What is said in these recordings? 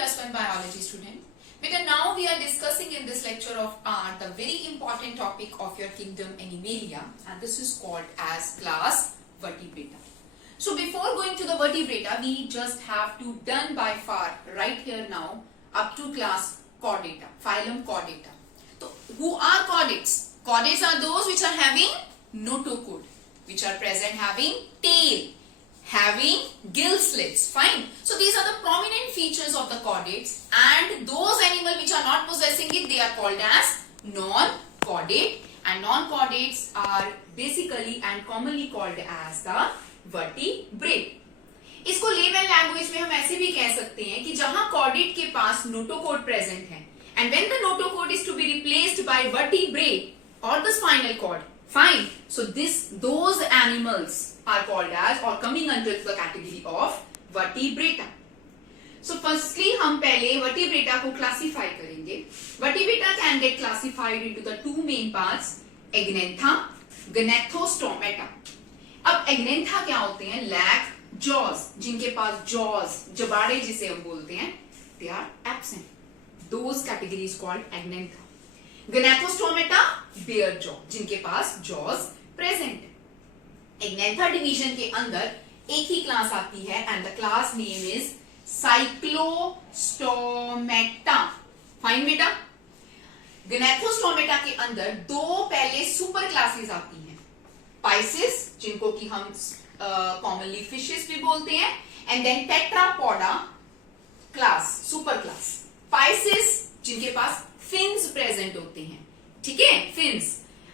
+1 biology student. Beta, now we are discussing in this lecture of art the very important topic of your kingdom Animalia, and this is called as class Vertebrata. So before going to the Vertebrata, we just have to done by far right here now up to class Chordata, phylum Chordata. So who are chordates? Chordates are those which are having notochord, which are present having tail, having gill slits. Fine. So these are the prominent features of the chordates, and those animals which are not possessing it, they are called as non-chordate, and non-chordates are basically and commonly called as the vertebrate. इसको layman language में हम ऐसे भी कह सकते हैं कि जहां chordate के पास notochord present है, and when the notochord is to be replaced by vertebrae or the spinal cord, fine. So those animals are called as or coming under the category of vertebrata. So firstly हम पहले vertebrata को classify करेंगे. Vertebrata can get classified into the two main parts, Agnantha, Gnathostomata. अब Agnantha क्या होते हैं? Lack jaws, जिनके पास jaws, जबाड़े जिसे हम बोलते हैं, they are absent. Those categories called Agnantha. Gnathostomata, bare jaw, जिनके पास jaws present. Agnantha division के अंदर एक ही क्लास आती है and the class name is Cyclostomata. Fine बेटा. Gnathostomata के अंदर दो पहले सुपर क्लासेस आती हैं, Pisces जिनको कि हम commonly fishes भी बोलते हैं, and then Tetrapoda class, super class. Pisces जिनके पास fins present होते हैं, ठीक है, fins.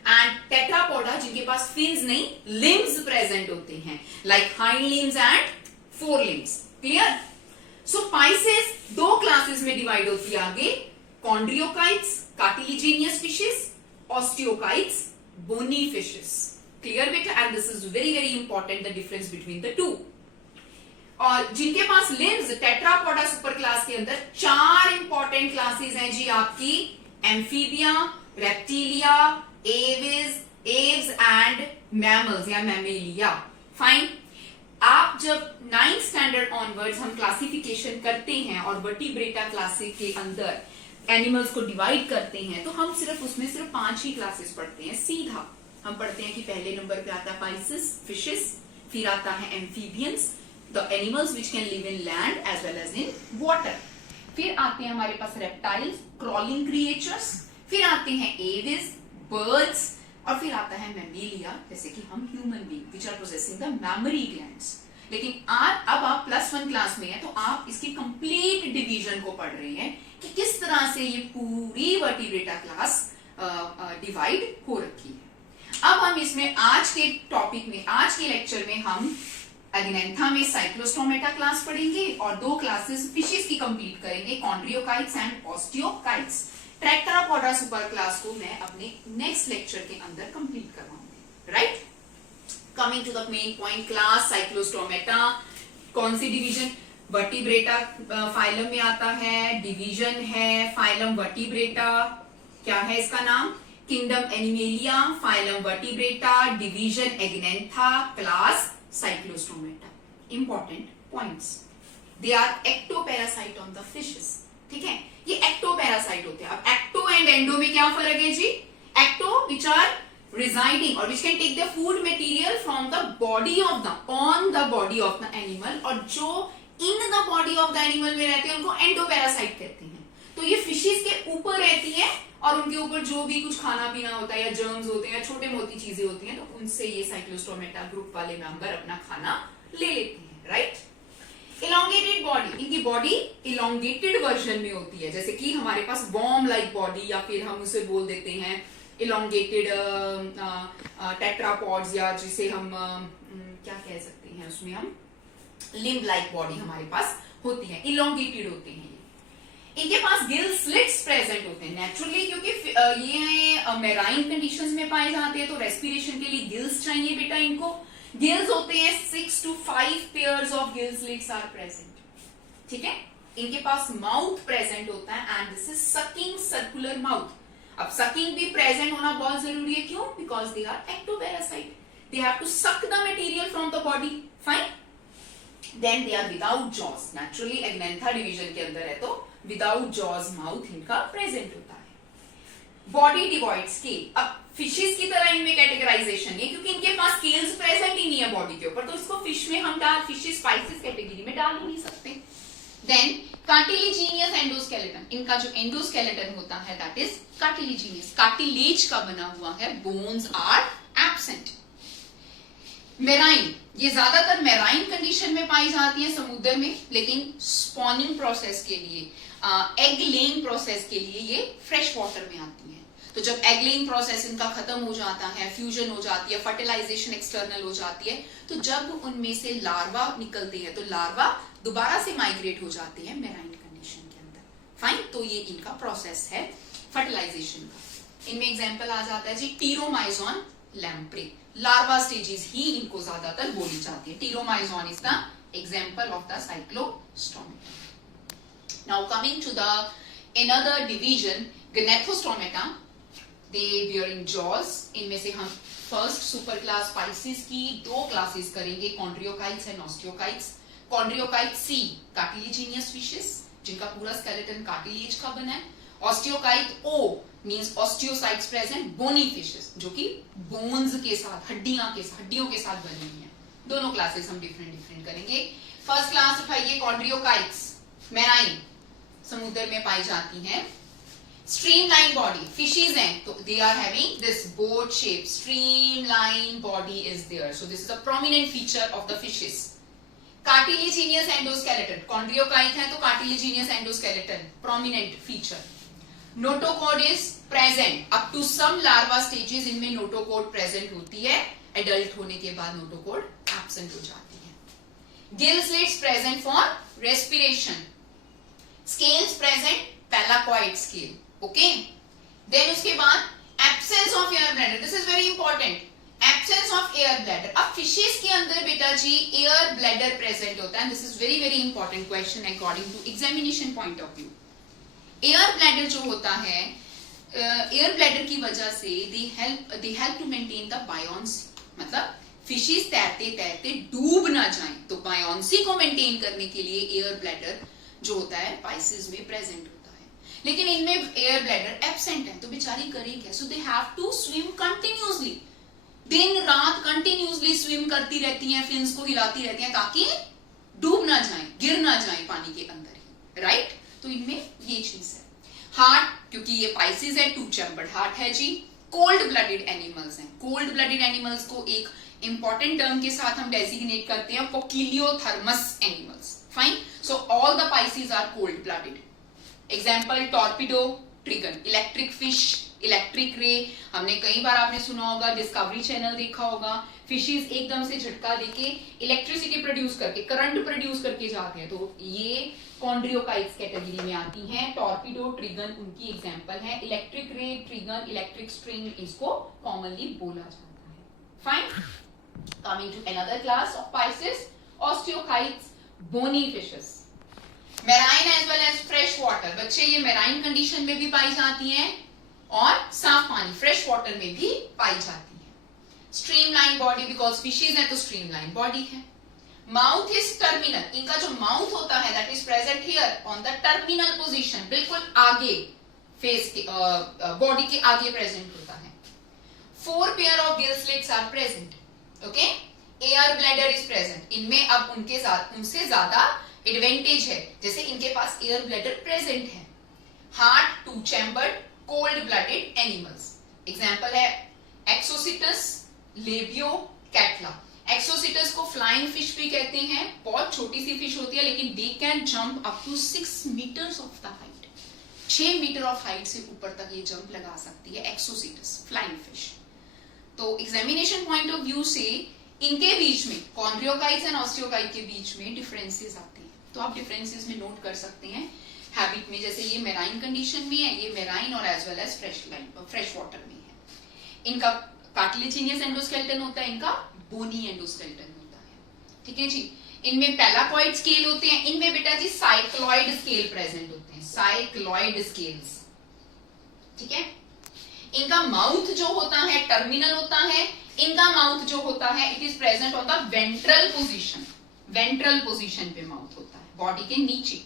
And tetrapoda जिनके पास fins नहीं, limbs present होते हैं, like hind limbs and forelimbs. Clear? So Pisces दो classes में divide होती है आगे, chondriochites, cartilaginous fishes, osteochites, bony fishes. Clear बेटा? And this is very important, the difference between the two. और जिनके पास limbs, tetrapoda सुपर क्लास के अंदर चार इंपॉर्टेंट क्लासेस हैं जी आपकी, amphibia, reptilia, Aves and mammals या मैमेलिया. फाइन. आप जब 9th स्टैंडर्ड ऑनवर्ड्स हम क्लासिफिकेशन करते हैं और वर्टिब्रेटा क्लासिक के अंदर एनिमल्स को डिवाइड करते हैं, तो हम उसमें सिर्फ 5 ही क्लासेस पढ़ते हैं. सीधा हम पढ़ते हैं कि पहले नंबर पे आता है पाइसेस, फिशेस, फिर आता है amphibians, the animals which can live in land as well as in water. फिर आते हैं हमारे पास reptiles, crawling creatures, फिर आते हैं aves, birds, और फिर आता है mammalia, जैसे कि हम human being which are possessing the mammary glands. लेकिन अब आप +1 क्लास में हैं, तो आप इसकी complete division को पढ़ रहे हैं कि किस तरह से ये पूरी vertebrata क्लास डिवाइड हो रखी है. अब हम इसमें आज के टॉपिक में, आज के लेक्चर में हम Agnantha में Cyclostomata क्लास पढ़ेंगे और दो क्लासेस फिशेस की कंप्लीट करेंगे, Chondriochites and Osteochites. Tetrapoda super class को मैं अपने नेक्स्ट लेक्चर के अंदर कंप्लीट करवाऊंगी. Right? Coming to the main point, class Cyclostomata. कौन सी डिवीजन? वर्टिब्रेटा फाइलम में आता है, डिवीजन है फाइलम वर्टिब्रेटा. क्या है इसका नाम? Kingdom animalia, phylum vertebrata, division Agnantha, class Cyclostomata. Important points. They are ectoparasite on the fishes. ठीक है, ये ectoparasite होते हैं. अब ecto and endo में क्या फर्क है जी? Ecto which are residing or which can take the food material from the body of the on the body of the animal, और जो in the body of the animal में रहते हैं उनको endoparasite कहते हैं. तो ये fishes के ऊपर रहती है और उनके ऊपर जो भी कुछ खाना पीना होता है या जर्म्स होते हैं या छोटे मोटी चीजें होती हैं, तो उनसे ये साइक्लोस्टोमेटा ग्रुप वाले मेंबर अपना खाना ले लेते हैं. राइट? इलोंगेटेड बॉडी, इनकी बॉडी इलोंगेटेड वर्जन में होती है, जैसे कि हमारे पास वॉर्म लाइक बॉडी, या फिर हम उसे बोल देते हैं इलोंगेटेड टेट्रापॉड्स, या जिसे हम क्या कह सकते हैं, उसमें हम लिम्ब लाइक बॉडी हमारे पास होती है, इलोंगेटेड होते हैं. इनके पास गिल स्लिट्स प्रेजेंट होते हैं नेचुरली, क्योंकि ये मेराइन कंडीशंस में पाए जाते हैं, तो रेस्पिरेशन के लिए गिल्स चाहिए बेटा. इनको गिल्स होते हैं, 6 to 5 pairs of gill slits are present. ठीक है. इनके पास माउथ प्रेजेंट होता है and this is sucking circular mouth. अब सकिंग भी प्रेजेंट होना बहुत जरूरी है. क्यों? Because they are ectoparasite. They have to suck the material from the body. Fine. Then they are without jaws, naturally Agnatha division के अंदर है तो विदाउट जॉज माउथ इनका प्रेजेंट होता है। बॉडी डिवॉइड स्केल, अब फिशेस की तरह इनमें कैटेगराइजेशन नहीं है क्योंकि इनके पास स्केल्स प्रेजेंट ही नहीं है बॉडी के ऊपर, तो इसको फिश में हम फिशेस स्पाइसेस कैटेगरी में डाल ही नहीं सकते। देन कार्टिलेजिनियस एंडोस्केलेटन, इनका जो एंडोस्केलेटन होता है दैट इज कार्टिलेजिनियस, कार्टिलेज का बना हुआ है, बोन्स आर एब्सेंट। मेराइन, ये ज्यादातर मेराइन कंडीशन में पाई जाती है समुद्र में, लेकिन स्पॉनिंग प्रोसेस के लिए, एग लेइंग प्रोसेस के लिए ये फ्रेश वाटर में आती है। तो जब एग लेइंग प्रोसेस इनका खत्म हो जाता है, फ्यूजन हो जाती है, फर्टिलाइजेशन एक्सटर्नल हो जाती है, तो जब उनमें से लार्वा निकलते हैं तो लार्वा दोबारा से माइग्रेट हो जाते हैं मेराइन कंडीशन के अंदर। फाइन, तो ये इनका प्रोसेस है फर्टिलाइजेशन का। इनमें एग्जांपल आ जाता है जी टीरोमाइजोन लैम्प्रे, लार्वा स्टेजेस ही इनको ज्यादातर बोली जाती है। टीरोमाइजोन is the example of the Cyclostomata. Now coming to the another division, Gnathostomata, they bearing jaws. इनमें से हम फर्स्ट सुपर क्लास स्पाइसिस की दो क्लासेस करेंगे, कॉन्ड्रियोकाइट्स एंड ऑस्टियोकाइट्स। कॉन्ड्रियोकाइट सी कार्टिलेजिनियस फिशेस जिनका पूरा स्केलेटन कार्टिलेज का बना है। ऑस्टियोकाइट O means osteocytes present, bony fishes जो कि बोन्स के साथ, हड्डियों के साथ बनी हुई है। दोनों क्लासेस हम डिफरेंट करेंगे। फर्स्ट क्लास उठाइए कॉन्ड्रियोकाइट्स, मेराइन, समुद्र में पाई जाती हैं। स्ट्रीमलाइन बॉडी, फिशेस हैं तो they are having this boat shape, streamline body is there, so this is a prominent feature of the fishes. Cartilaginous endoskeleton, कॉन्ड्रियोकाइट है तो cartilaginous endoskeleton prominent feature. Notochord is present up to some larva stages, इनमें notochord present होती है, adult होने के बाद notochord absent हो जाती है। Gill slits present for respiration. Scales present, placoid scale, okay. Then उसके बाद absence of air bladder, this is very important, absence of air bladder. अब फिशेस के अंदर बेटा जी एयर ब्लैडर प्रेजेंट होता है, this is very important question according to examination point of view. Air bladder जो होता है, एयर ब्लैडर की वजह से they help to maintain the buoyancy, मतलब फिशेस तैरते तैरते डूब ना जाएं, तो बायोन्सी को मेंटेन करने के लिए एयर ब्लैडर जो होता है पाइसेस में प्रेजेंट होता है। लेकिन इनमें एयर ब्लैडर एब्सेंट है, तो बेचारी करें क्या? So they have to swim continuously, दिन रात कंटिन्यूअसली स्विम करती रहती हैं, फिन्स को हिलाती रहती हैं ताकि डूब ना जाएं, गिर ना जाएं पानी के अंदर ही, राइट। तो इनमें ये चीज है। हार्ट, क्योंकि ये पाइसेस है, टू चैम्बर्ड हार्ट है जी। कोल्ड ब्लडेड एनिमल्स हैं, कोल्ड ब्लडेड एनिमल्स को एक इंपॉर्टेंट टर्म के साथ हम डेजिग्नेट करते हैं, poikilotherms animals. Fine, so all the pisces are cold blooded. Example torpedo, trygon, electric fish, electric ray, हमने कई बार आपने सुना होगा, डिस्कवरी चैनल देखा होगा, फिशेस एकदम से झटका देके इलेक्ट्रिसिटी प्रोड्यूस करके, करंट प्रोड्यूस करके जाते हैं, तो ये कॉन्ड्रियोकाइट्स कैटेगरी में आती हैं। टॉर्पिडो, ट्रिगन उनकी एग्जांपल है। Electric ray, trygon, electric string, इसको कॉमनली बोला जाता है। Fine, coming to another class of pisces, osteichthyes, bony fishes, marine as well as fresh water. बच्चे ये मेराइन कंडीशन में भी पाई जाती हैं और साफ पानी फ्रेश वाटर में भी पाई जाती है। स्ट्रीमलाइन बॉडी, बिकॉज फिशेज है तो स्ट्रीमलाइन बॉडी है। माउथ इज टर्मिनल, इनका जो माउथ होता है that is present here on the terminal position, बिल्कुल आगे फेस के, बॉडी के आगे प्रेजेंट होता है। 4 pair of gill slits are present, okay. Air bladder is present, इनमें अब उनसे ज्यादा एडवांटेज है, जैसे इनके पास एयर ब्लैडर प्रेजेंट है। Heart, two chambered, cold blooded animals. Example है एक्सोसिटस, लेबियो, कैटला। एक्सोसिटस को फ्लाइंग फिश भी कहते हैं, बहुत छोटी सी फिश होती है, लेकिन they can jump up to 6 metres of the height, 6 metre of height से ऊपर तक ये जंप लगा सकती है एक्सोसिटस, फ्लाइंग फिश। तो एग्जामिनेशन पॉइंट ऑफ व्यू से इनके बीच में, कॉन्ड्रियोकाइट्स एंड ऑस्टियोकाइट के बीच में डिफरेंसेस आते हैं, तो आप डिफरेंसेस में नोट कर सकते हैं हैबिट में। जैसे ये मेराइन कंडीशन में है, ये मेराइन और as well as fresh water में है। इनका कार्टिलेजिनियस एंडोस्केलेटन होता है, इनका बोनी एंडोस्केलेटन होता है, ठीक है जी। इनमें पैलाकॉइड स्केल होते हैं, इनमें बेटा जी साइक्लॉइड स्केल प्रेजेंट होते हैं, साइक्लॉइड स्केल्स, ठीक है। इनका माउथ जो होता है टर्मिनल होता है, इनका माउथ जो होता है it is present on the ventral position, ventral position पे माउथ होता है, बॉडी के नीचे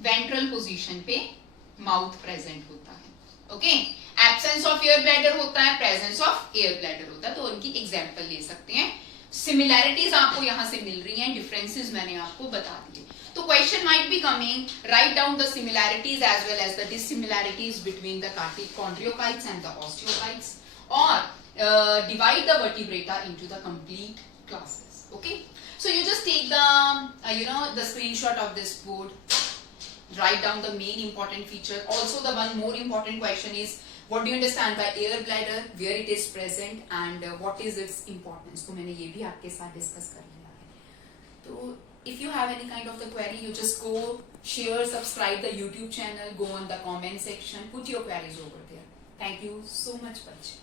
वेंट्रल पोजीशन पे माउथ प्रेजेंट होता है। Okay, absence of air bladder होता है, प्रेजेंस ऑफ एयर ब्लैडर होता है, तो उनकी एग्जांपल ले सकते हैं। सिमिलैरिटीज आपको यहां से मिल रही हैं, डिफरेंसेस मैंने आपको बता दिए। तो question might be coming, write down the similarities as well as the dissimilarities between the chondriocytes and the osteocytes, or divide the vertebrata into the complete classes. Okay, so you just take the the screenshot of this board, write down the main important feature. Also, the one more important question is, what do you understand by air bladder, where it is present, and what is its importance? तो मैंने ये भी आपके साथ discuss कर लिया है। तो if you have any kind of the query, you just go share, subscribe the YouTube channel, go on the comment section, put your queries over there. Thank you so much, Parchi.